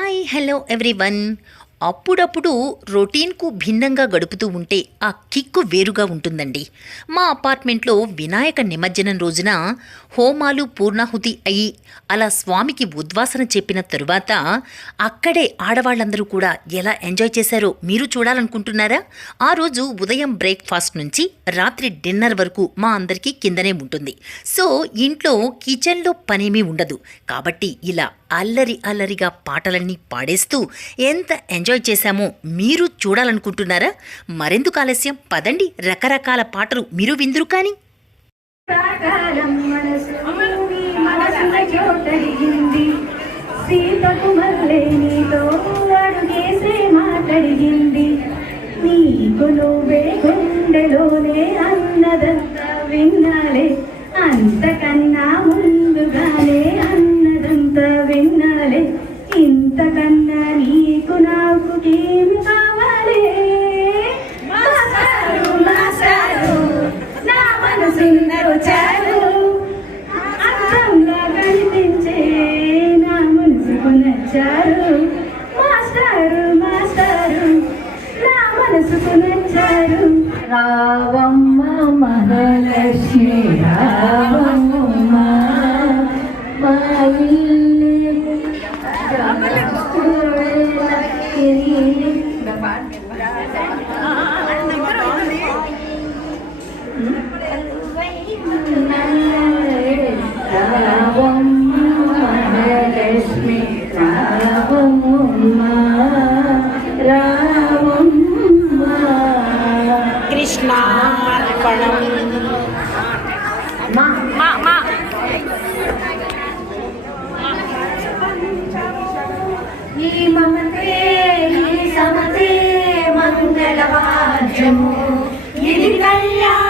Hi hello every one అప్పుడప్పుడు రొటీన్కు భిన్నంగా గడుపుతూ ఉంటే ఆ కిక్కు వేరుగా ఉంటుందండి. మా అపార్ట్మెంట్లో వినాయక నిమజ్జనం రోజున హోమాలు పూర్ణాహుతి అయి అలా స్వామికి ఉద్వాసన చెప్పిన తరువాత అక్కడే ఆడవాళ్ళందరూ కూడా ఎలా ఎంజాయ్ చేశారో మీరు చూడాలనుకుంటున్నారా? ఆ రోజు ఉదయం బ్రేక్ఫాస్ట్ నుంచి రాత్రి డిన్నర్ వరకు మా అందరికీ కిందనే ఉంటుంది. సో ఇంట్లో కిచెన్లో పనేమీ ఉండదు. కాబట్టి ఇలా అల్లరి అల్లరిగా పాటలన్నీ పాడేస్తూ ఎంత ఎంజాయ్ ఎంజాయ్ చేశామో మీరు చూడాలనుకుంటున్నారా? మరెందుకు ఆలస్యం? పదండి రకరకాల పాటలు. మీరు విందురు కానీ. ప్రాకారం నీ మనసున చోటడిగింది సీతకు మల్లె నీతో అడుగేసే మాటడిగింది నీకు నువ్వే గుండెలోనే మనసున్నరు చాలు అర్థంగా కనిపించే నా మనసుకు నచ్చారు. మాస్టారు మాస్టారు నా మనసుకు నచ్చారు. రావ రావమ్మ రావమ్మ రావమ్మ కృష్ణార్పణం మా మా ఈ మమతే ఈ సమతే మంగళవాద్యము ఇది కళ్యాణం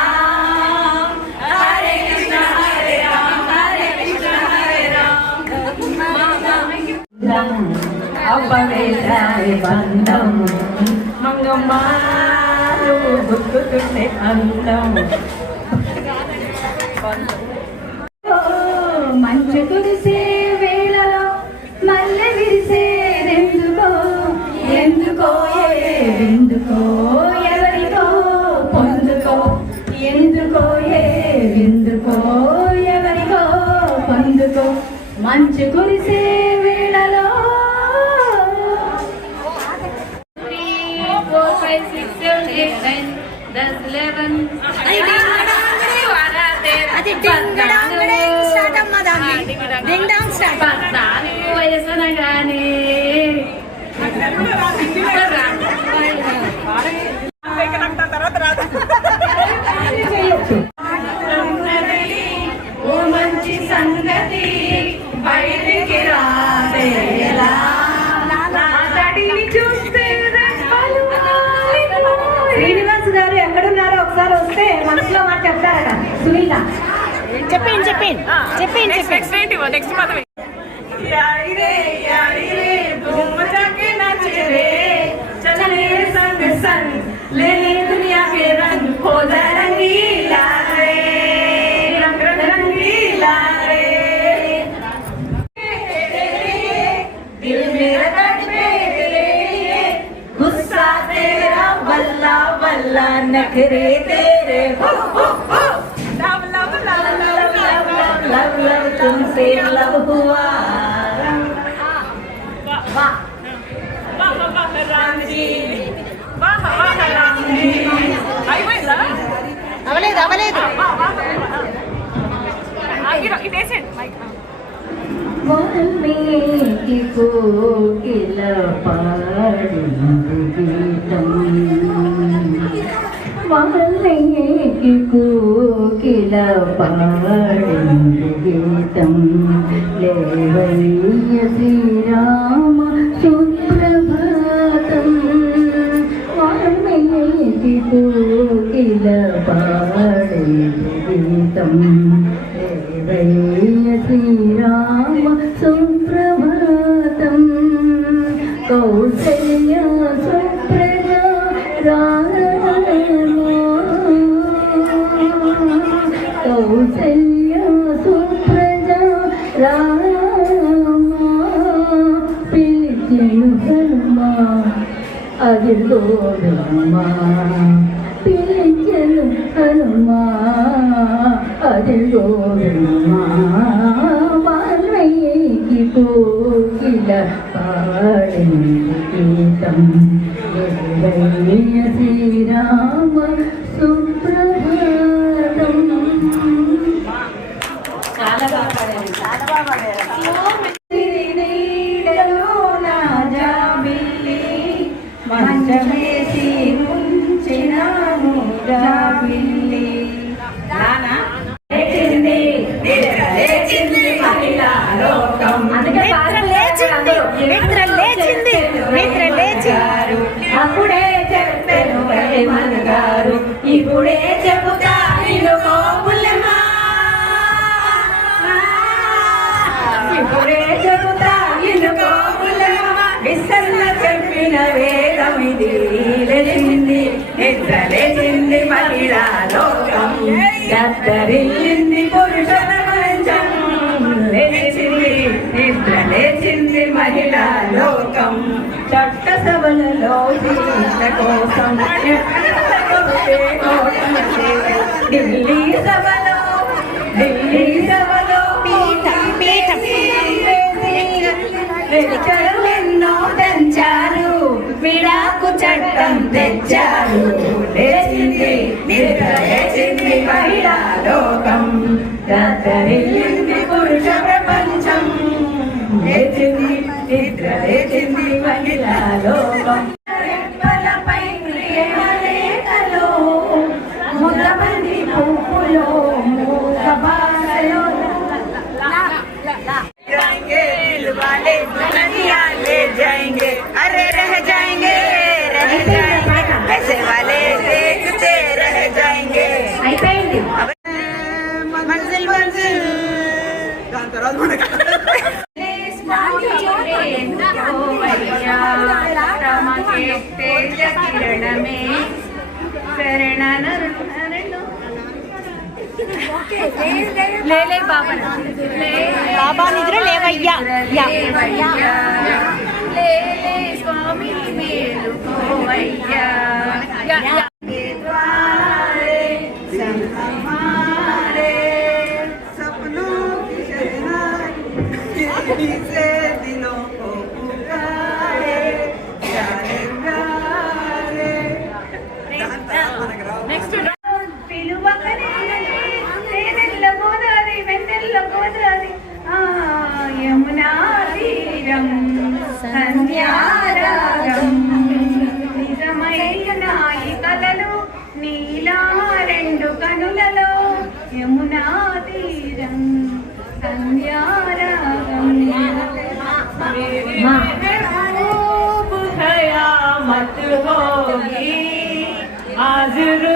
అపవేశారి బంధము మంగమ్మారు గుర్తుకుంటే అందము మంచు కురిసే వేళలో మల్లె విరిసేదెందుకో ఎందుకో ఎందుకో ఎవరికో పొందుకో ఎందుకో ఎందుకో ఎవరికో పొందుకో మంచు కురిసే five six seven eight nine దస్ లెవెన్ పద్నాలుగు వయసునగానే. మనసులో మాట చెప్తారట సునీత చెప్పండి చెప్పండి చెప్పండి చెప్పండి నెక్స్ట్ ఏంటి నెక్స్ట్ పదవి యారీ రే యారీ రే धूम जाके नाचे रे चले संग संग ले ले दुनिया के रंग हो जा रंगीला रे रंग रंग रंगीला रे दिल मेरा तड़पे तेरे लिए गुस्सा तेरा बल्ला बल्ला नखरे तेरे Love, love, love, love, love, love, love, love, từng xin love hua. Ba. Ba ba ba làm gì? Ba ba ba làm gì? అయిపోయిందా అవలేదు అవలేదు ఇదేసేయండి మైక్ వాల్మీకి కోకిల పాడు గీతం വാലയ്യയ്ക്ക് കൂകില പാടും ലേവയ്യ అది పిలిచెను హనుమా అది గోరమ్మా కోకిల పాడింది గీతం శ్రీరామ సుప్రభాతం. చాలా బాగా చాలా బాగా కోపులమా విసన్న చెప్పిన వేదం ఇది. లేచింది నిద్ర లేచింది మహిళా లోకం. దత్తరిల్లింది పురుషుల మంచం. లేచింది నిద్ర లేచింది మహిళా లోకం. చట్ట సభలలో కోసం ఢిల్లీ సభలో ఢిల్లీ ఎన్నో తెంచారు విడాకు చట్టం తెచ్చారు. లేచింది నిద్రలేచింది మహిళా లోకం రాత్రిల్లింది పురుష ప్రపంచం. లేచింది నిద్ర లేచింది మహిళా లోకం లేలే బాబా బాబా నిద్ర లేవయ్యా. లేలే స్వామి మేలుకోవయ్యా Guru.